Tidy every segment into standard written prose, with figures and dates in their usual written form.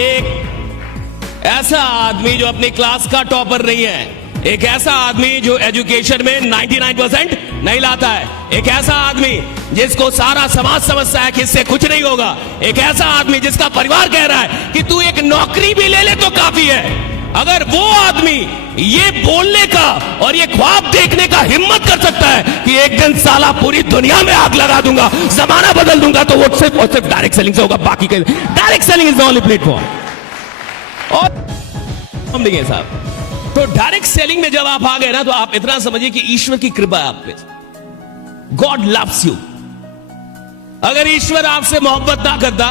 एक ऐसा आदमी जो अपनी क्लास का टॉपर नहीं है, एक ऐसा आदमी जो एजुकेशन में 99% नहीं लाता है, एक ऐसा आदमी जिसको सारा समाज समझता है कि इससे कुछ नहीं होगा, एक ऐसा आदमी जिसका परिवार कह रहा है कि तू एक नौकरी भी ले ले तो काफी है। अगर वो आदमी ये बोलने का और ये ख्वाब देखने का हिम्मत कर सकता है कि एक दिन साला पूरी दुनिया में आग लगा दूंगा, जमाना बदल दूंगा, तो वो सिर्फ और सिर्फ डायरेक्ट सेलिंग से होगा। बाकी के direct selling is the only platform. और हम देंगे साहब, तो डायरेक्ट सेलिंग में जब आप आ गए ना, तो आप इतना समझिए कि ईश्वर की कृपा है आप पे। God loves you. अगर ईश्वर आपसे मोहब्बत ना करता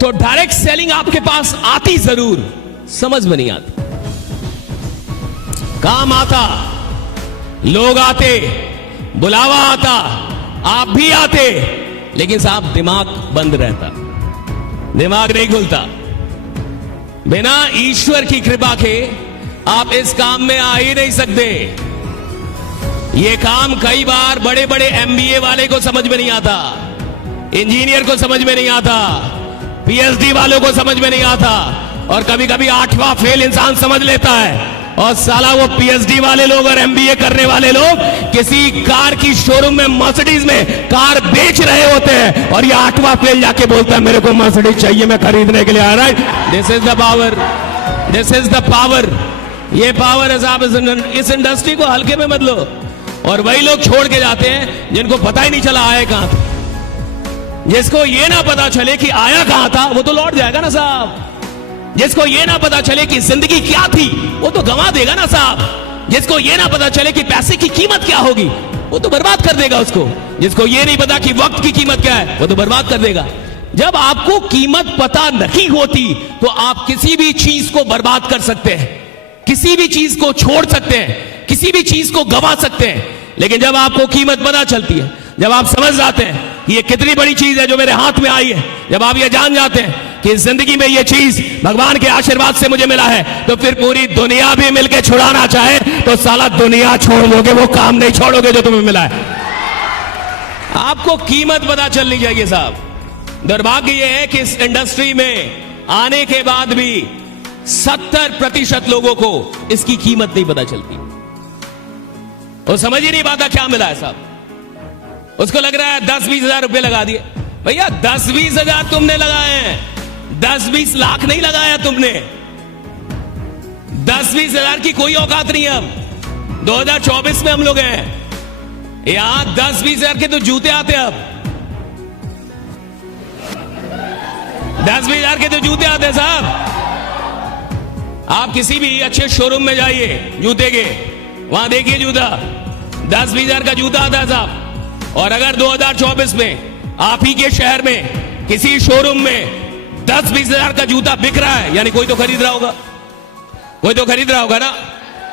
तो डायरेक्ट सेलिंग आपके पास आती जरूर, समझ में नहीं आती। काम आता, लोग आते, बुलावा आता, आप भी आते, लेकिन साहब दिमाग बंद रहता, दिमाग नहीं खुलता। बिना ईश्वर की कृपा के आप इस काम में आ ही नहीं सकते। यह काम कई बार बड़े बड़े एमबीए वाले को समझ में नहीं आता, इंजीनियर को समझ में नहीं आता, पीएचडी वालों को समझ में नहीं आता, और कभी कभी 8वां फेल इंसान समझ लेता है। और साला वो पीएचडी वाले लोग और एमबीए करने वाले लोग किसी कार की शोरूम में, मर्सिडीज में कार बेच रहे होते हैं, और ये 8वां फेल जाके बोलता है मेरे को मर्सिडीज चाहिए, मैं खरीदने के लिए आ रहा है। This is the power, this is the power. ये पावर है साहब। इस इंडस्ट्री को हल्के में मत लो। और वही लोग छोड़ के जाते हैं जिनको पता ही नहीं चला आया कहां था। जिसको ये ना पता चले कि आया कहां था वो तो लौट जाएगा ना साहब। जिसको ये ना पता चले कि जिंदगी क्या थी वो तो गंवा देगा ना साहब। जिसको ये ना पता चले कि पैसे की कीमत क्या होगी वो तो बर्बाद कर देगा उसको। जिसको ये नहीं पता कि वक्त की कीमत क्या है वो तो बर्बाद कर देगा। जब आपको कीमत पता नहीं होती तो आप किसी भी चीज को बर्बाद कर सकते हैं, किसी भी चीज को छोड़ सकते हैं, किसी भी चीज को गंवा सकते हैं। लेकिन जब आपको कीमत पता चलती है, जब आप समझ जाते हैं कि ये कितनी बड़ी चीज है जो मेरे हाथ में आई है, जब आप ये जान जाते हैं कि जिंदगी में ये चीज भगवान के आशीर्वाद से मुझे मिला है, तो फिर पूरी दुनिया भी मिलकर छुड़ाना चाहे तो साला दुनिया छोड़ लोगे, वो काम नहीं छोड़ोगे जो तुम्हें मिला है। आपको कीमत पता चलनी चाहिए साहब। दुर्भाग्य ये है कि इस इंडस्ट्री में आने के बाद भी 70% लोगों को इसकी कीमत नहीं पता चलती। वो समझ ही नहीं पाता क्या मिला है साहब। उसको लग रहा है 10-20 हजार रुपए लगा दिए। भैया 10-20 हजार तुमने लगाए हैं, 10-20 लाख नहीं लगाया तुमने। 10-20 हजार की कोई औकात नहीं है। अब 2024 में हम लोग हैं, यहां 10-20 हजार के तो जूते आते हैं। अब 10-20 हजार के तो जूते आते हैं साहब। आप किसी भी अच्छे शोरूम में जाइए जूते के, वहां देखिए जूता 10-20 हजार का जूता आता है साहब। और अगर 2024 में आप ही के शहर में किसी शोरूम में 10-20 हजार का जूता बिक रहा है, यानी कोई तो खरीद रहा होगा, कोई तो खरीद रहा होगा ना।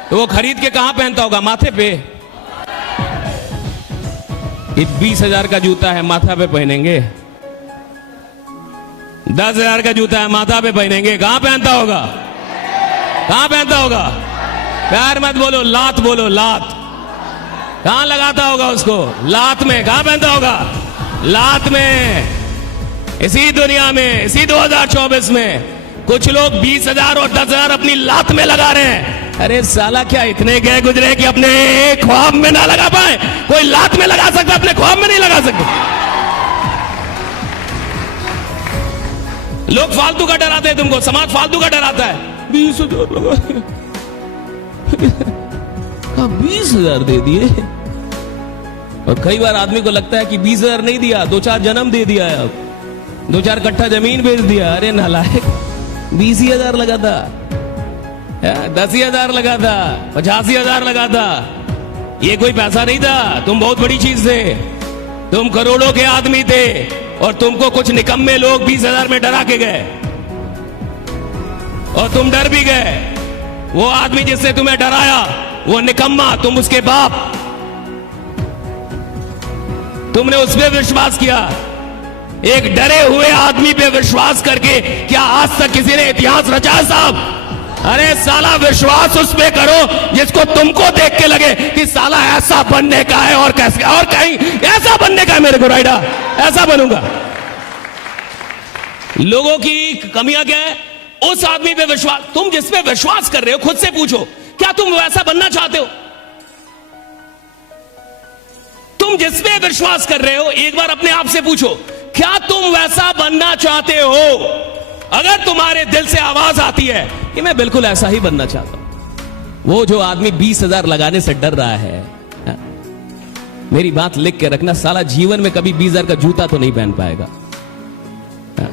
तो वो खरीद के कहां पहनता होगा? माथे पे। 20 हजार का जूता है, माथा पे पहनेंगे। 10 हजार का जूता है, माथा पे पहनेंगे। कहां पहनता होगा? कहां पहनता होगा? प्यार मत बोलो, लात बोलो, लात। कहां लगाता होगा उसको? लात में। कहां पहनता होगा? लात में। इसी दुनिया में, इसी 2024 में कुछ लोग 20 हजार और 10 हजार अपनी लात में लगा रहे हैं। अरे साला क्या इतने गए गुजरे कि अपने ख्वाब में ना लगा पाए? कोई लात में लगा सकता, अपने ख्वाब में नहीं लगा सकते। लोग फालतू का डराते हैं तुमको, समाज फालतू का डराता है। 20 हजार लगा 20 हजार दे दिए। और कई बार आदमी को लगता है कि 20 हजार नहीं दिया, 2-4 जन्म दे दिया है, अब 2-4 कट्ठा जमीन बेच दिया। अरे नालायक, 20 हजार लगा था, 10 हजार लगा था, 85 हजार लगा था। ये कोई पैसा नहीं था, तुम बहुत बड़ी चीज थे, तुम करोड़ों के आदमी थे, और तुमको कुछ निकम्मे लोग 20 हजार में डरा के गए, और तुम डर भी गए। वो आदमी जिससे तुम्हें डराया वो निकम्मा, तुम उसके बाप, तुमने उस पे विश्वास किया। एक डरे हुए आदमी पे विश्वास करके क्या आज तक किसी ने इतिहास रचा साहब? अरे साला विश्वास उस पे करो जिसको तुमको देख के लगे कि साला ऐसा बनने का है, और कैसे, और कहीं ऐसा बनने का है मेरे को, राइडा ऐसा बनूंगा। लोगों की कमियां क्या है? उस आदमी पे विश्वास, तुम जिस पे विश्वास कर रहे हो खुद से पूछो, क्या तुम वैसा बनना चाहते हो? तुम जिस पे विश्वास कर रहे हो एक बार अपने आप से पूछो, क्या तुम वैसा बनना चाहते हो? अगर तुम्हारे दिल से आवाज आती है कि मैं बिल्कुल ऐसा ही बनना चाहता हूं, वो जो आदमी 20,000 लगाने से डर रहा है, मेरी बात लिख के रखना, साला जीवन में कभी 20,000 का जूता तो नहीं पहन पाएगा,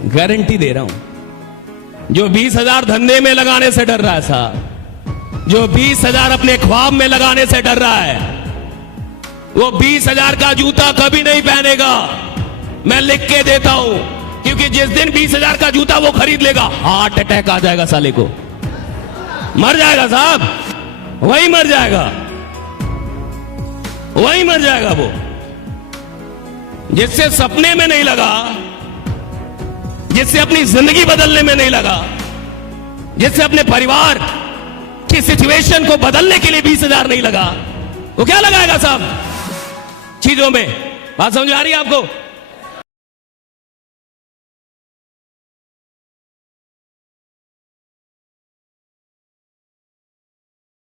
गारंटी दे रहा हूं। जो 20,000 धंधे में लगाने से डर रहा है साहब, जो 20,000 अपने ख्वाब में लगाने से डर रहा है, वो 20,000 का जूता कभी नहीं पहनेगा। मैं लिख के देता हूं, क्योंकि जिस दिन 20,000 का जूता वो खरीद लेगा, हार्ट अटैक आ जाएगा साले को, मर जाएगा साहब, वही मर जाएगा, वही मर जाएगा वो। जिससे सपने में नहीं लगा, जिससे अपनी जिंदगी बदलने में नहीं लगा, जिससे अपने परिवार की सिचुएशन को बदलने के लिए 20,000 नहीं लगा, वो क्या लगाएगा साहब चीजों में? बात समझ आ रही है आपको?